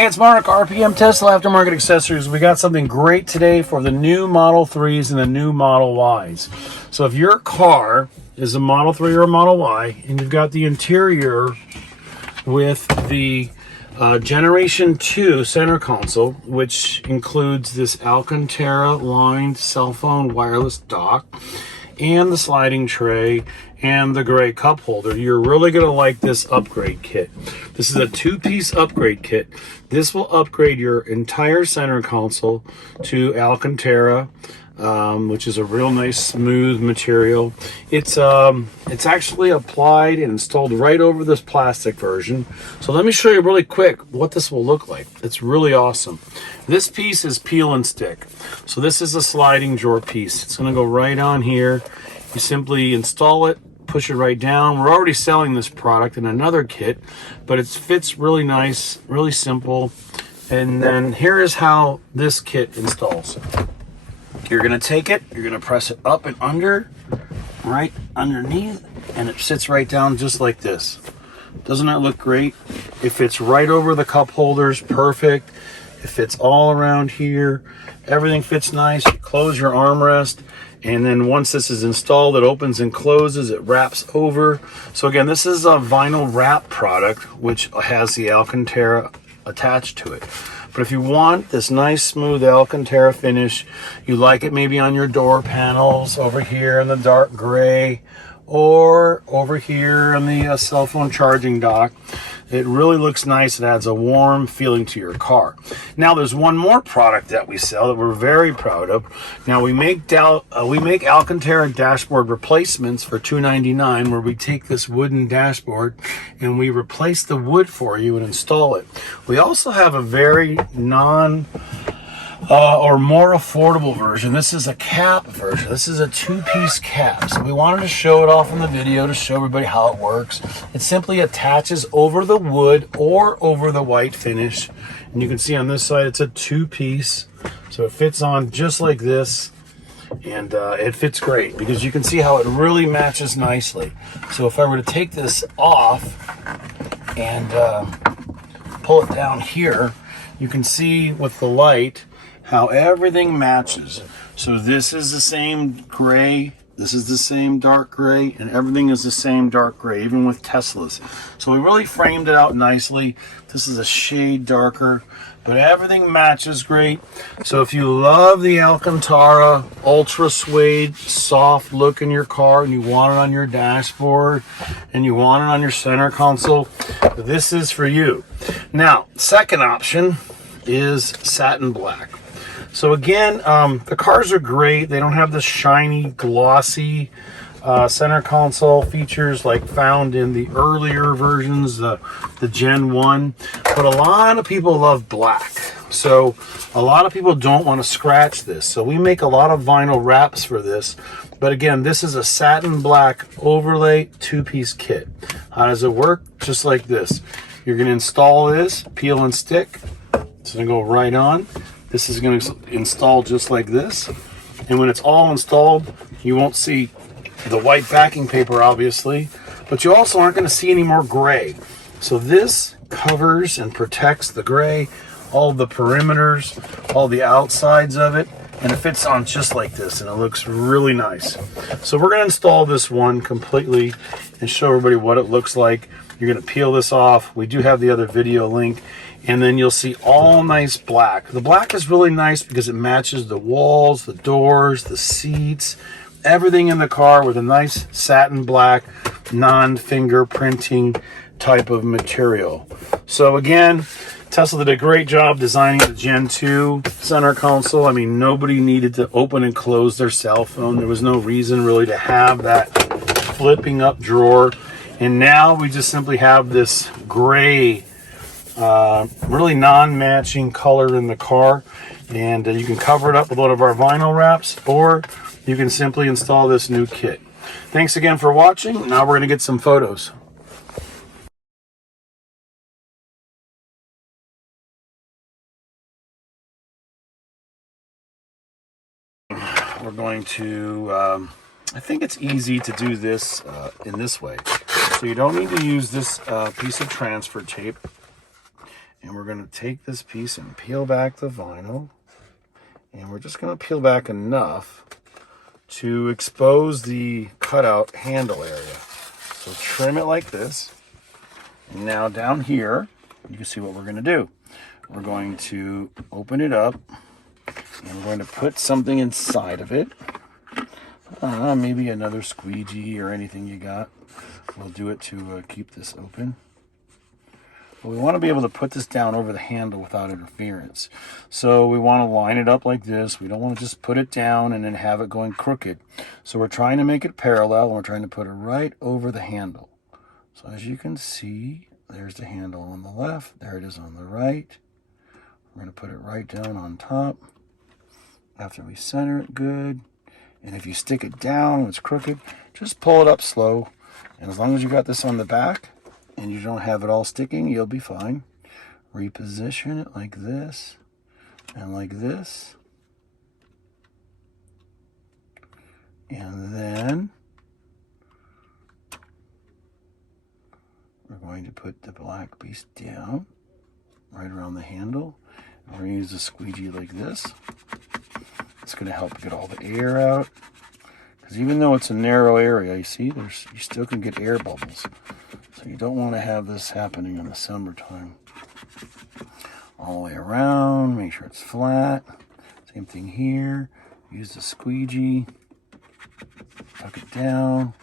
Hey, it's Mark, RPM Tesla Aftermarket Accessories. We got something great today for the new Model 3s and the new Model Ys. So if your car is a Model 3 or a Model Y, and you've got the interior with the Generation 2 center console, which includes this Alcantara lined cell phone wireless dock, and the sliding tray, and the gray cup holder, you're really going to like this upgrade kit. This is a two-piece upgrade kit. This will upgrade your entire center console to Alcantara, which is a real nice smooth material. It's actually applied and installed right over this plastic version. So let me show you really quick what this will look like. It's really awesome. This piece is peel and stick. So this is a sliding drawer piece. It's going to go right on here. You simply install it, push it right down. We're already selling this product in another kit, but it fits really nice, really simple. And then here is how this kit installs. You're going to take it, you're going to press it up and under, right underneath, and it sits right down just like this. Doesn't that look great? It fits right over the cup holders, perfect. It fits all around here. Everything fits nice. You close your armrest, and then once this is installed, it opens and closes. It wraps over. So again, this is a vinyl wrap product, which has the Alcantara attached to it. But if you want this nice smooth Alcantara finish, you like it maybe on your door panels over here in the dark gray, or over here on the cell phone charging dock, it really looks nice. It adds a warm feeling to your car. Now there's one more product that we sell that we're very proud of. Now we make Alcantara dashboard replacements for $2.99, where we take this wooden dashboard and we replace the wood for you and install it. We also have a very or more affordable version. This is a cap version. This is a two-piece cap. So we wanted to show it off in the video to show everybody how it works. It simply attaches over the wood or over the white finish. And you can see on this side it's a two-piece. So it fits on just like this. And it fits great because you can see how it really matches nicely. So if I were to take this off and pull it down here, you can see with the light how everything matches. So this is the same gray, this is the same dark gray, and everything is the same dark gray, even with Teslas. So we really framed it out nicely. This is a shade darker, but everything matches great. So if you love the Alcantara ultra suede soft look in your car, and you want it on your dashboard, and you want it on your center console, this is for you. Now, second option is Satin Black. So again, the cars are great. They don't have the shiny, glossy center console features like found in the earlier versions, the Gen 1. But a lot of people love black. So a lot of people don't want to scratch this. So we make a lot of vinyl wraps for this. But again, this is a satin black overlay two-piece kit. How does it work? Just like this. You're going to install this, peel and stick. It's going to go right on. This is going to install just like this. And when it's all installed, you won't see the white backing paper, obviously, but you also aren't going to see any more gray. So this covers and protects the gray, all the perimeters, all the outsides of it, and it fits on just like this, and it looks really nice. So we're going to install this one completely and show everybody what it looks like. You're going to peel this off. We do have the other video link. And then you'll see all nice black. The black is really nice because it matches the walls, the doors, the seats, everything in the car with a nice satin black, non-fingerprinting type of material. So again, Tesla did a great job designing the Gen 2 center console. I mean, nobody needed to open and close their cell phone. There was no reason really to have that flipping up drawer. And now we just simply have this gray, really non-matching color in the car, and you can cover it up with one of our vinyl wraps, or you can simply install this new kit. Thanks again for watching. Now we're going to get some photos. We're going to I think it's easy to do this in this way. So you don't need to use this piece of transfer tape. And we're going to take this piece and peel back the vinyl. And we're just going to peel back enough to expose the cutout handle area. So trim it like this. And now down here, you can see what we're going to do. We're going to open it up and we're going to put something inside of it. Maybe another squeegee or anything you got. We'll do it to keep this open. But we want to be able to put this down over the handle without interference. So we want to line it up like this. We don't want to just put it down and then have it going crooked. So we're trying to make it parallel and we're trying to put it right over the handle. So as you can see, there's the handle on the left. There it is on the right. We're going to put it right down on top. After we center it good. And if you stick it down and it's crooked, just pull it up slow. And as long as you got this on the back and you don't have it all sticking, you'll be fine. Reposition it like this and like this. And then we're going to put the black piece down right around the handle. And we're going to use the squeegee like this. It's going to help get all the air out. Because even though it's a narrow area, you see, you still can get air bubbles. So you don't want to have this happening in the summertime. All the way around, make sure it's flat. Same thing here. Use the squeegee. Tuck it down.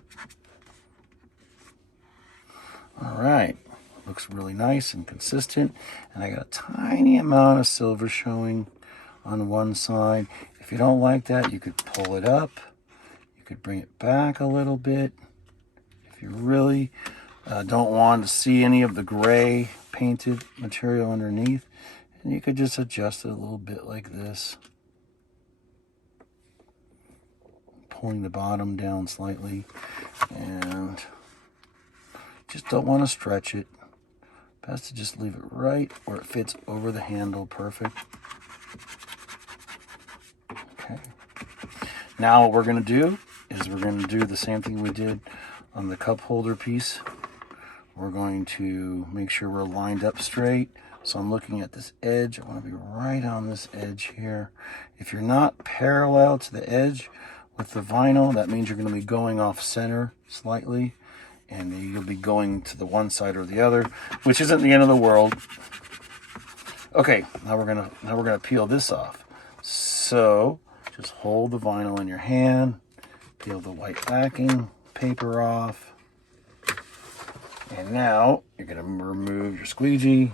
All right. Looks really nice and consistent. And I got a tiny amount of silver showing on one side. If you don't like that, you could pull it up. You could bring it back a little bit. If you really don't want to see any of the gray painted material underneath, and you could just adjust it a little bit like this. Pulling the bottom down slightly. And just don't want to stretch it. Best to just leave it right where it fits over the handle. Perfect. Okay. Now what we're going to do is we're going to do the same thing we did on the cup holder piece. We're going to make sure we're lined up straight. So I'm looking at this edge. I want to be right on this edge here. If you're not parallel to the edge with the vinyl, that means you're going to be going off center slightly. And you'll be going to the one side or the other, which isn't the end of the world. Okay, now we're gonna peel this off. So just hold the vinyl in your hand, peel the white backing paper off, and now you're gonna remove your squeegee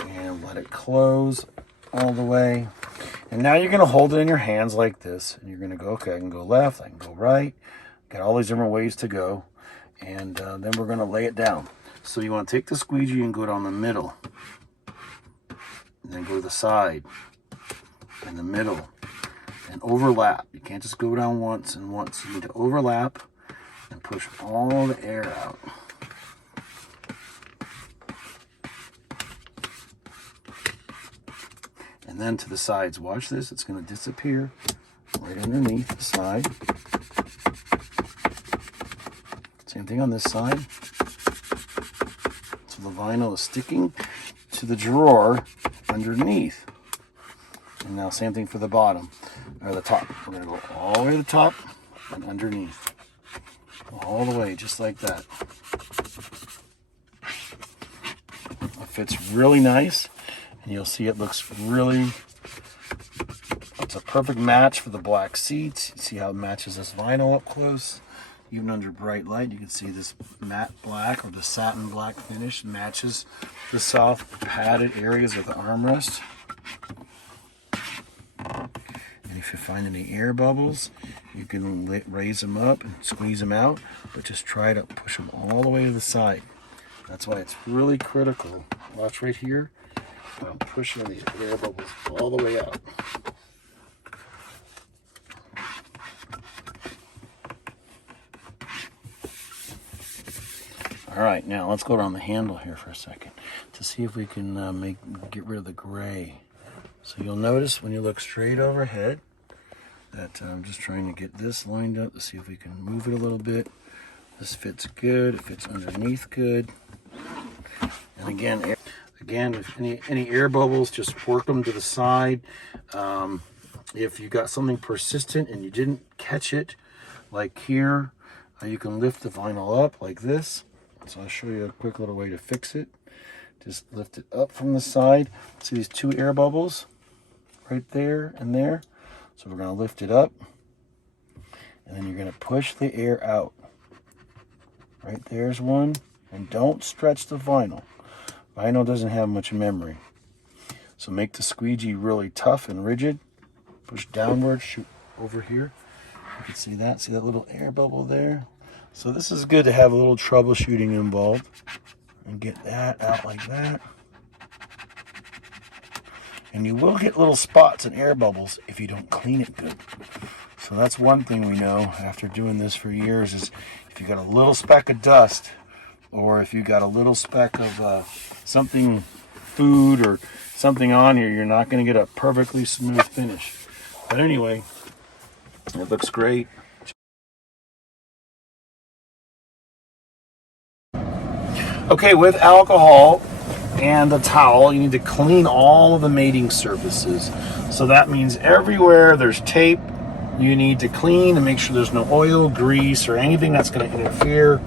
and let it close all the way. And now you're gonna hold it in your hands like this, and you're gonna go, okay, I can go left, I can go right. Got all these different ways to go. And then we're going to lay it down. So you want to take the squeegee and go down the middle. And then go to the side. And the middle. And overlap. You can't just go down once and once. You need to overlap and push all the air out. And then to the sides. Watch this. It's going to disappear right underneath the side. Same thing on this side. So the vinyl is sticking to the drawer underneath. And now same thing for the bottom, or the top. We're going to go all the way to the top and underneath. All the way, just like that. It fits really nice, and you'll see it looks really, it's a perfect match for the black seats. You see how it matches this vinyl up close. Even under bright light, you can see this matte black or the satin black finish matches the soft padded areas of the armrest. And if you find any air bubbles, you can raise them up and squeeze them out, but just try to push them all the way to the side. That's why it's really critical. Watch right here. I'm pushing the air bubbles all the way out. All right, now let's go around the handle here for a second to see if we can get rid of the gray. So you'll notice when you look straight overhead that I'm just trying to get this lined up to see if we can move it a little bit. This fits good, it fits underneath good. And again, Again, if any air bubbles, just work them to the side. If you got something persistent and you didn't catch it, like here, you can lift the vinyl up like this. So I'll show you a quick little way to fix it. Just lift it up from the side. See these two air bubbles right there and there? So we're going to lift it up, and then you're going to push the air out. Right there's one. And don't stretch the vinyl. Vinyl doesn't have much memory. So make the squeegee really tough and rigid. Push downward, shoot over here. You can see that. See that little air bubble there? So this is good to have a little troubleshooting involved. And get that out like that. And you will get little spots and air bubbles if you don't clean it good. So that's one thing we know after doing this for years is if you got a little speck of dust, or if you got a little speck of something, food or something on here, you're not going to get a perfectly smooth finish. But anyway, it looks great. Okay, with alcohol and the towel, you need to clean all of the mating surfaces. So that means everywhere there's tape, you need to clean and make sure there's no oil, grease, or anything that's going to interfere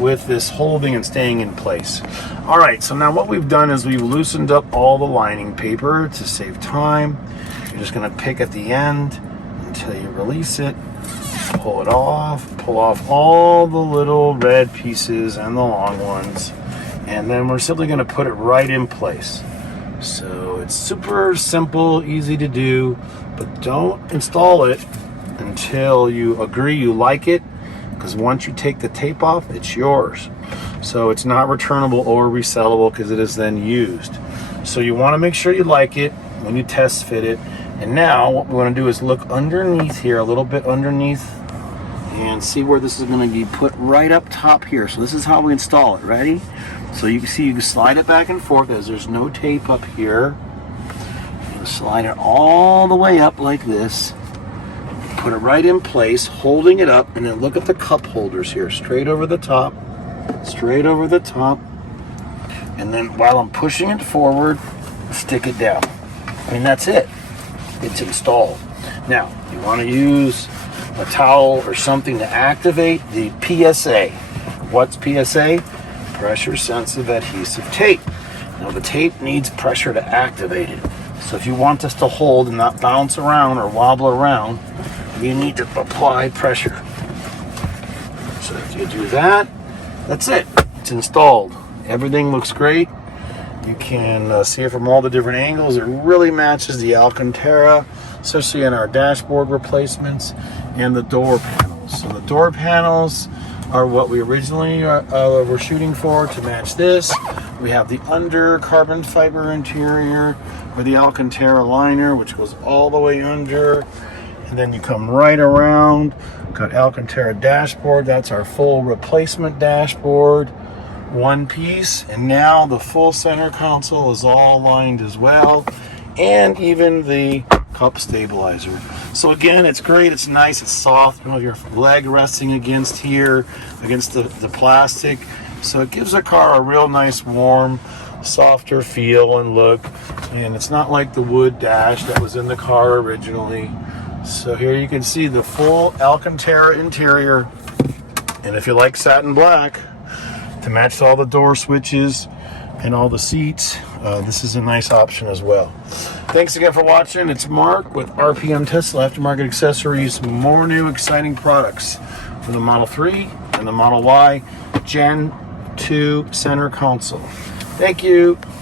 with this holding and staying in place. All right, so now what we've done is we've loosened up all the lining paper to save time. You're just going to pick at the end until you release it, pull off all the little red pieces and the long ones, and then we're simply going to put it right in place. So it's super simple, easy to do, but don't install it until you agree you like it, because once you take the tape off, it's yours. So it's not returnable or resellable because it is then used. So you want to make sure you like it when you test fit it. And now what we want to do is look underneath here, a little bit underneath, and see where this is going to be put right up top here. So this is how we install it. Ready? So you can see you can slide it back and forth as there's no tape up here. You slide it all the way up like this. Put it right in place, holding it up, and then look at the cup holders here, straight over the top, and then while I'm pushing it forward, stick it down. I mean, that's it. It's installed. Now, you want to use a towel or something to activate the PSA. What's PSA? Pressure sensitive adhesive tape. Now, the tape needs pressure to activate it. So if you want this to hold and not bounce around or wobble around, you need to apply pressure. So if you do that, that's it. It's installed. Everything looks great. You can see it from all the different angles. It really matches the Alcantara, especially in our dashboard replacements and the door panels. So the door panels are what we originally were shooting for to match this. We have the under carbon fiber interior with the Alcantara liner, which goes all the way under. And then you come right around, got Alcantara dashboard. That's our full replacement dashboard, one piece. And now the full center console is all lined as well, and even the cup stabilizer. So again, it's great, it's nice, it's soft. You know, your leg resting against here, against the plastic. So it gives the car a real nice, warm, softer feel and look. And it's not like the wood dash that was in the car originally. So here you can see the full Alcantara interior. And if you like satin black to match all the door switches and all the seats, this is a nice option as well. Thanks again for watching. It's Mark with RPM Tesla Aftermarket Accessories. More new exciting products for the Model 3 and the Model Y Gen 2 center console. Thank you.